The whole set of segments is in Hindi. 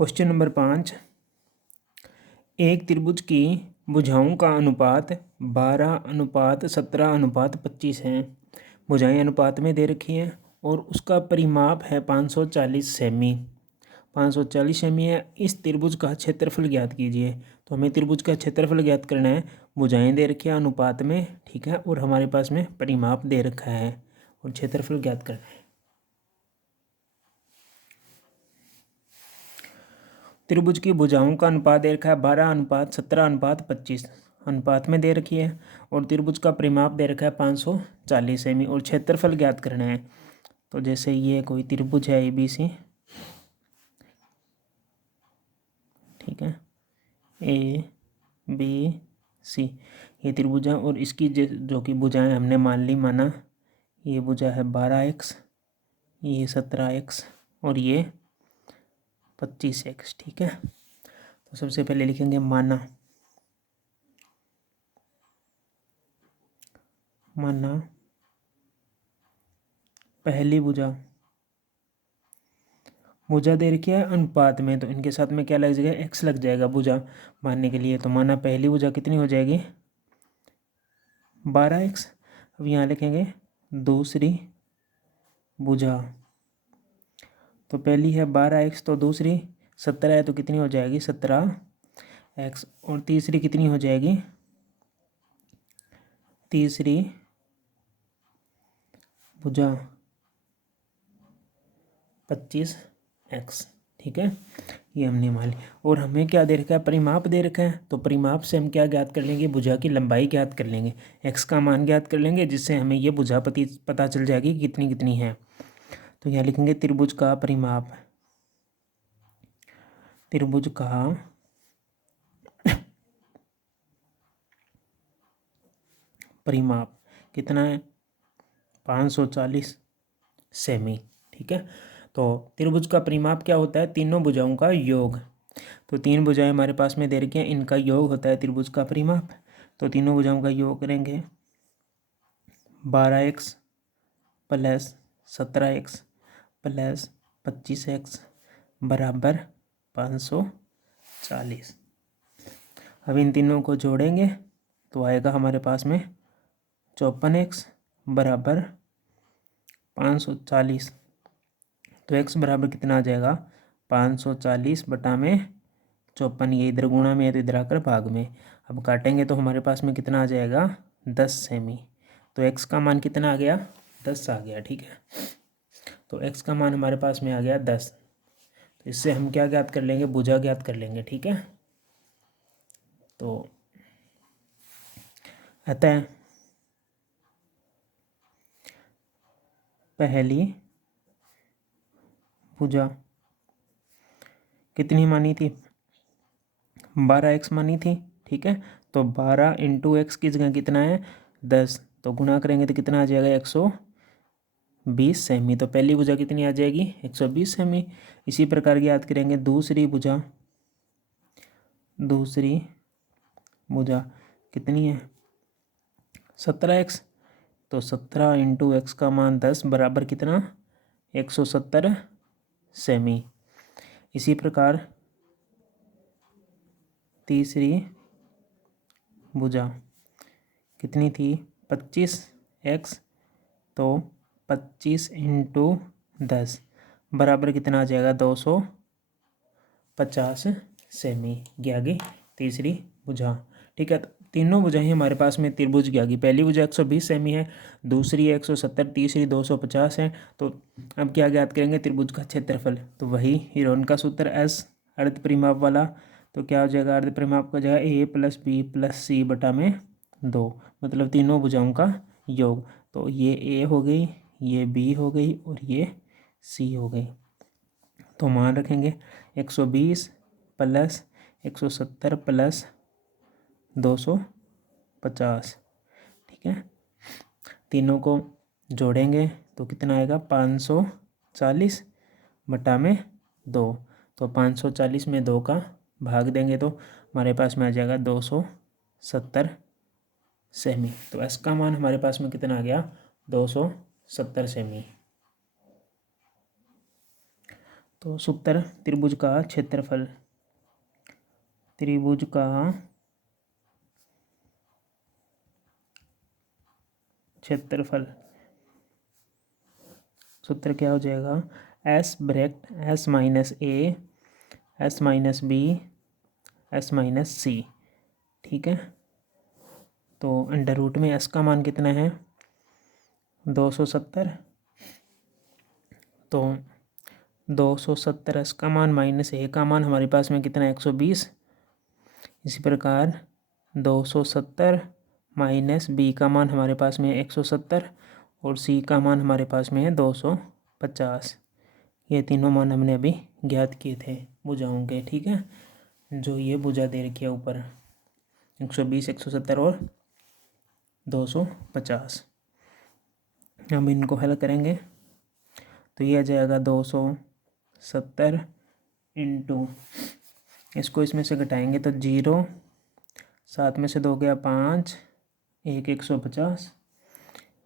क्वेश्चन नंबर 5, एक त्रिभुज की भुजाओं का अनुपात 12:17:25 है। भुजाएं अनुपात में दे रखी हैं और उसका परिमाप है 540 सेमी। 540 सेमी है। इस त्रिभुज का क्षेत्रफल ज्ञात कीजिए। तो हमें त्रिभुज का क्षेत्रफल ज्ञात करना है। भुजाएं दे रखी है अनुपात में, ठीक है, और हमारे पास में परिमाप दे रखा है और क्षेत्रफल ज्ञात करना है। त्रिभुज की भुजाओं का अनुपात दे रखा है 12:17:25 अनुपात में दे रखी है और त्रिभुज का परिमाप दे रखा है 540 सेमी और क्षेत्रफल ज्ञात करना है। तो जैसे ये कोई त्रिभुज है ABC, ठीक है, ABC ये त्रिभुज है और इसकी जो कि भुजाएं हमने माना ये भुजा है 12x, ये 17x और ये 25x, ठीक है। तो सबसे पहले लिखेंगे माना पहली भुजा दे रखी है अनुपात में, तो इनके साथ में क्या लग जाएगा, x लग जाएगा भुजा मानने के लिए। तो माना पहली भुजा कितनी हो जाएगी 12x। अब यहाँ लिखेंगे दूसरी भुजा, तो पहली है 12x तो दूसरी 17 है तो कितनी हो जाएगी 17x और तीसरी कितनी हो जाएगी, तीसरी भुजा 25x, ठीक है। ये हमने मान लिया और हमें क्या दे रखा है, परिमाप दे रखा है। तो परिमाप से हम क्या ज्ञात कर लेंगे, भुजा की लंबाई ज्ञात कर लेंगे, x का मान ज्ञात कर लेंगे, जिससे हमें ये भुजा पता चल जाएगी कितनी कितनी है। तो यहाँ लिखेंगे त्रिभुज का परिमाप, त्रिभुज का परिमाप कितना है 540 सेमी, ठीक है। तो त्रिभुज का परिमाप क्या होता है, तीनों भुजाओं का योग। तो तीन भुजाएं हमारे पास में दे रखी हैं, इनका योग होता है त्रिभुज का परिमाप। तो तीनों भुजाओं का योग करेंगे 12x plus 17x plus 25x बराबर 540। अब इन तीनों को जोड़ेंगे तो आएगा हमारे पास में 54x बराबर 540। तो x बराबर कितना आ जाएगा 540 बटा में 54, ये इधर गुणा में है तो इधर आकर भाग में। अब काटेंगे तो हमारे पास में कितना आ जाएगा 10 सेमी। तो x का मान कितना आ गया 10 आ गया, ठीक है। तो x का मान हमारे पास में आ गया 10। तो इससे हम क्या ज्ञात कर लेंगे, भुजा ज्ञात कर लेंगे, ठीक है। तो अतः पहली भुजा कितनी मानी थी 12x मानी थी, ठीक है। तो 12 इंटू एक्स की जगह कितना है 10, तो गुणा करेंगे तो कितना आ जाएगा 120 सेमी। तो पहली भुजा कितनी आ जाएगी 120 सेमी। इसी प्रकार याद करेंगे दूसरी भुजा कितनी है 17x। तो 17 इंटू एक्स का मान 10 बराबर कितना 170 सेमी। इसी प्रकार तीसरी भुजा कितनी थी 25x। तो 25 इंटू 10 बराबर कितना आ जाएगा 250 सेमी। गई तीसरी भुजा, ठीक है। तीनों भुजाएं हमारे पास में त्रिभुज की आ गई। पहली भुजा 120 सेमी है, दूसरी 170, तीसरी 250 है। तो अब क्या ज्ञात करेंगे त्रिभुज का क्षेत्रफल। तो वही हीरोन का सूत्र एस अर्ध परिमाप वाला। तो क्या हो जाएगा अर्ध परिमाप का जाएगा a + b + c बटा में 2, मतलब तीनों भुजाओं का योग। तो ये a हो गई, ये b हो गई और ये c हो गई। तो मान रखेंगे 120 + 170 + 250, ठीक है। तीनों को जोड़ेंगे तो कितना आएगा 540 बटा में 2। तो 540 में 2 का भाग देंगे तो हमारे पास में आ जाएगा 270 सेमी। तो एस का मान हमारे पास में कितना आ गया 270 सेमी। तो सूत्र त्रिभुज का क्षेत्रफल, त्रिभुज का क्षेत्रफल, सूत्र क्या हो जाएगा, S bracket S minus A S minus B S minus C. ठीक है, तो अंडर रूट में एस का मान कितना है 270, तो 270 एस का मान माइनस ए का मान हमारे पास में कितना है 120। इसी प्रकार 270 माइनस बी का मान हमारे पास में 170 और सी का मान हमारे पास में है 250। ये तीनों मान हमने अभी ज्ञात किए थे भुजाओं के। ठीक है, जो ये भुजा दे रखी है ऊपर 120, 170 और 250। हम इनको हल करेंगे तो ये आ जाएगा 270 इंटू, इसको इसमें से घटाएंगे तो 0, 7 में से 2 गया 5, 150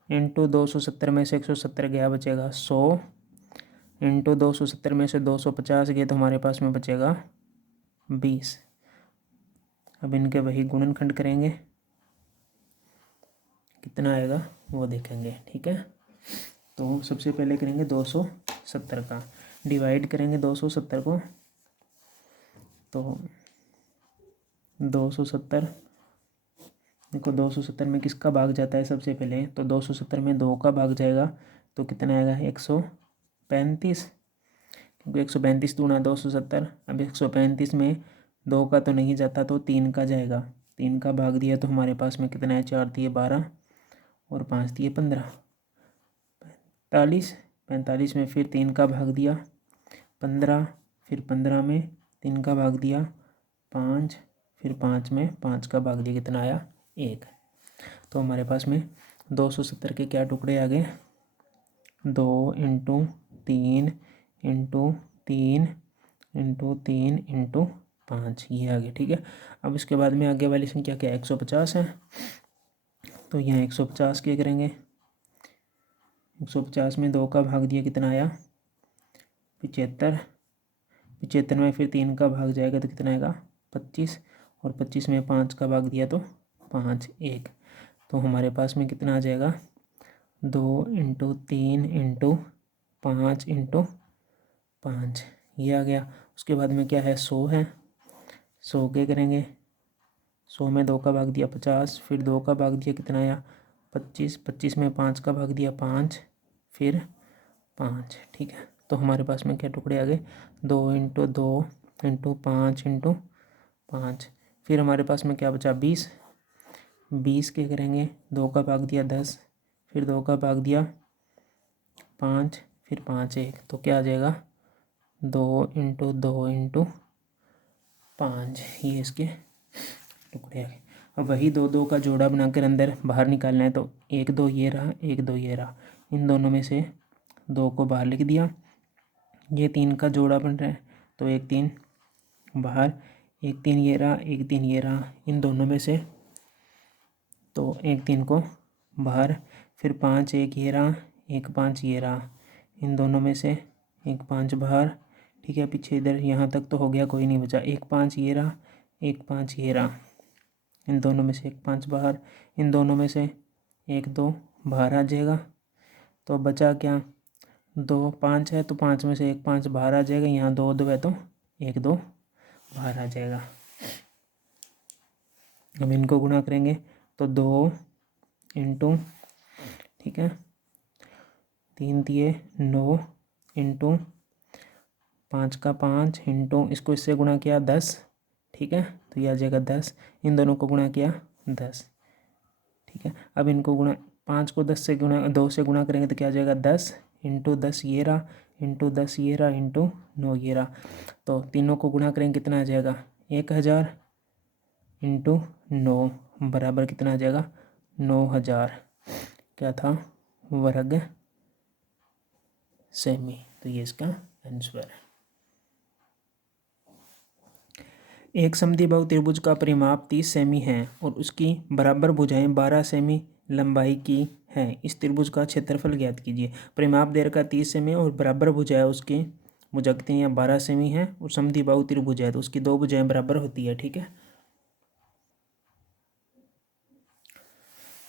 इंटू 270 में से 170 गया बचेगा 100 इंटू 270 में से 250 गए तो हमारे पास में बचेगा 20। अब इनके वही गुणनखंड करेंगे, कितना आएगा वो देखेंगे। ठीक है, तो सबसे पहले करेंगे 270 का, डिवाइड करेंगे 270 को, तो 270 देखो 270 में किसका भाग जाता है सबसे पहले, तो 270 में 2 का भाग जाएगा तो कितना आएगा 135, क्योंकि 135 दूना 270। अब 135 में 2 का तो नहीं जाता तो 3 का जाएगा, 3 का भाग दिया तो हमारे पास में कितना है 4 दिए 12 और 5 दिए 15, 45 में फिर 3 का भाग दिया 15, फिर 15 में 3 का भाग दिया 5, फिर 5 में 5 का भाग दिया, कितना आया 1। तो हमारे पास में 270 के क्या टुकड़े आ गए, 2 इंटू 3 इंटू 3 इंटू 3 इंटू 5, ये आ गया। ठीक है, अब इसके बाद में आगे वाली संख्या क्या है 150 है, तो यहाँ 150 क्या करेंगे, 150 में 2 का भाग दिया कितना आया 75, 75 में फिर 3 का भाग जाएगा तो कितना आएगा 25 और 25 में 5 का भाग दिया तो 5, 1। तो हमारे पास में कितना आ जाएगा 2 इंटू 3 इंटू 5 इंटू 5, ये आ गया। उसके बाद में क्या है 100 है, 100 के करेंगे, 100 में 2 का भाग दिया 50, फिर 2 का भाग दिया कितना आया 25, 25 में 5 का भाग दिया 5, फिर 5। ठीक है, तो हमारे पास में क्या टुकड़े आ गए 2 इंटू 2 इंटू 5 इंटू 5, फिर हमारे पास में क्या बचा 20, 20 के करेंगे, 2 का भाग दिया 10, फिर 2 का भाग दिया 5, फिर 5, 1, तो क्या आ जाएगा 2 इंटू 2 इंटू 5, ये इसके टुकड़े आ गए। अब वही 2 2 का जोड़ा बनाकर अंदर बाहर निकालना है, तो 1 2 ये रहा, 1 2 ये रहा, इन दोनों में से 2 को बाहर लिख दिया। ये 3 का जोड़ा बन रहा है तो 1 3 बाहर, 1 3 ये रहा, 1 3 ये रहा, इन दोनों में से तो 1 3 को बाहर, फिर 5 1 ये रहा, 1 5 ये रहा, इन दोनों में से 1 5 बाहर। ठीक है, पीछे इधर यहाँ तक तो हो गया, कोई नहीं बचा, 1 5 ये रहा, 1 5 ये रहा, इन दोनों में से 1 5 बाहर, इन दोनों में से 1 2 बाहर आ जाएगा। तो बचा क्या 2 5 है तो 5 में से 1 5 बाहर आ जाएगा, यहाँ 2 2 है तो 1 2 बाहर आ जाएगा। अब इनको गुणा करेंगे तो 2 इंटू, ठीक है 3 दिए 9 इंटू 5 का 5 इंटू, इसको इससे गुणा किया 10। ठीक है, तो ये आ जाएगा 10, इन दोनों को गुणा किया 10। ठीक है, अब इनको गुणा 5 को 10 से गुणा 2 से गुणा करेंगे तो क्या आ जाएगा 10 इंटू 10 ये रहा, इंटू 10 ये रहा, इंटू 9 ये रहा। तो तीनों को गुणा करेंगे कितना आ जाएगा 1000 इंटू 9 बराबर कितना आ जाएगा 9000, क्या था वर्ग सेमी। तो ये इसका आंसर है। एक समद्विबाहु त्रिभुज का परिमाप 30 सेमी है और उसकी बराबर भुजाएं 12 सेमी लंबाई की हैं। इस त्रिभुज का क्षेत्रफल ज्ञात कीजिए। परिमाप दे रखा 30 सेमी और बराबर भुजाएं उसके भुजा कितनी है 12 सेमी है और समद्विबाहु त्रिभुज है तो उसकी दो भुजाएं बराबर होती है। ठीक है,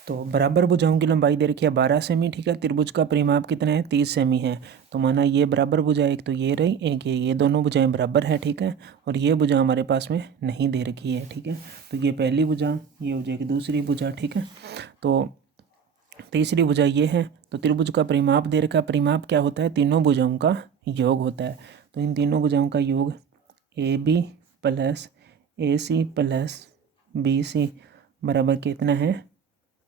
तो बराबर भुजाओं की लंबाई दे रखी है 12 सेमी। ठीक है, त्रिभुज का परिमाप कितना है 30 सेमी है। तो माना ये बराबर भुजा एक तो ये रही, एक ये दोनों भुजाएं बराबर है। ठीक है, और ये भुजा हमारे पास में नहीं दे रखी है। ठीक है, तो ये पहली भुजा, ये हो जाएगी दूसरी भुजा। ठीक है, तो तीसरी भुजा ये है। तो त्रिभुज का परिमाप दे रखा, परिमाप क्या होता है तीनों भुजाओं का योग होता है। तो इन तीनों भुजाओं का योग A B plus A C plus B C बराबर कितना है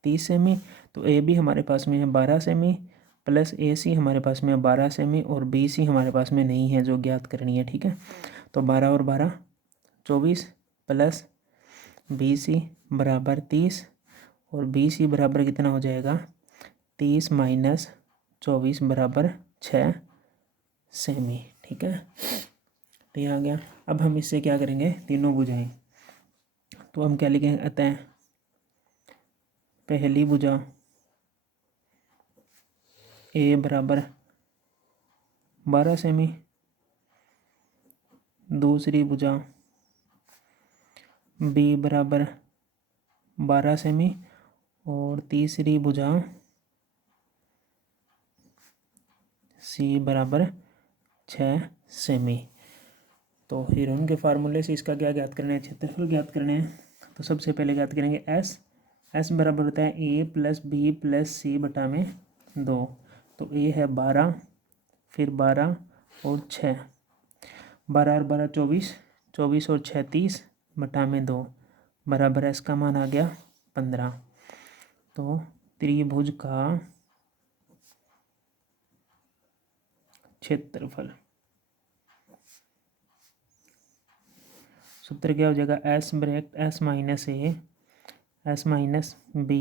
30 सेमी। तो ए बी हमारे पास में है 12 सेमी प्लस ए सी हमारे पास में है 12 सेमी और बी सी हमारे पास में नहीं है जो ज्ञात करनी है। ठीक है, तो 12 और 12 24 प्लस बी सी बराबर 30 और बी सी बराबर कितना हो जाएगा 30 माइनस 24 बराबर 6 सेमी। ठीक है, तो ये आ गया। अब हम इससे क्या करेंगे तीनों भुजाएं, तो हम क्या लिखेंगे अतः पहली भुजा ए बराबर 12 सेमी, दूसरी भुजा बी बराबर 12 सेमी और तीसरी भुजा सी बराबर 6 सेमी। तो हीरोन के फार्मूले से इसका क्या ज्ञात करना है क्षेत्रफल ज्ञात करना है। तो सबसे पहले ज्ञात करेंगे एस बराबर होता है ए प्लस बी प्लस सी बटा में 2। तो ए है 12 फिर 12 और 6, 12 और 12 24, 24 और 6 30 बटा में 2 बराबर एस का मान आ गया 15। तो त्रिभुज का क्षेत्रफल सूत्र क्या हो जाएगा S bracket S minus A S minus B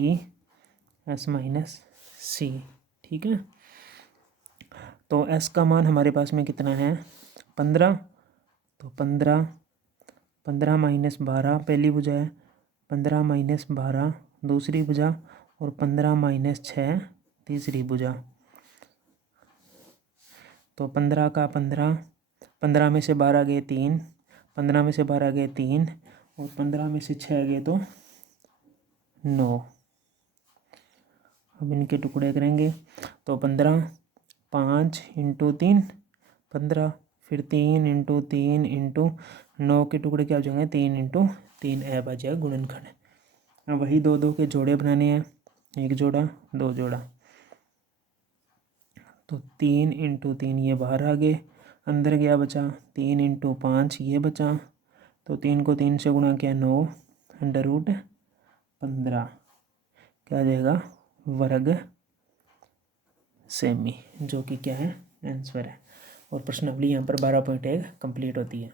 S minus C. ठीक है, तो एस का मान हमारे पास में कितना है 15। तो 15 माइनस 12 पहली भुजा है, 15 माइनस 12 दूसरी भुजा और 15 माइनस 6 तीसरी भुजा। तो 15 का 15 में से 12 गए 3, 15 में से 12 गए 3 और 15 में से 6 गए तो 9। अब इनके टुकड़े करेंगे तो 15 5 इंटू 3 15 फिर 3 इंटू 3 इंटू 9 के टुकड़े क्या हो जाएंगे 3 इंटू 3 ए बचा गुणनखंड। अब वही दो दो के जोड़े बनाने हैं, एक जोड़ा दो जोड़ा। तो 3 इंटू 3 ये बाहर आ गए, अंदर गया बचा 3 इंटू 5 ये बचा। तो 3 को 3 से गुणा किया 9 √15 क्या आ जाएगा वर्ग सेमी, जो कि क्या है आंसर है। और प्रश्नावली यहाँ पर 12.1 कंप्लीट होती है।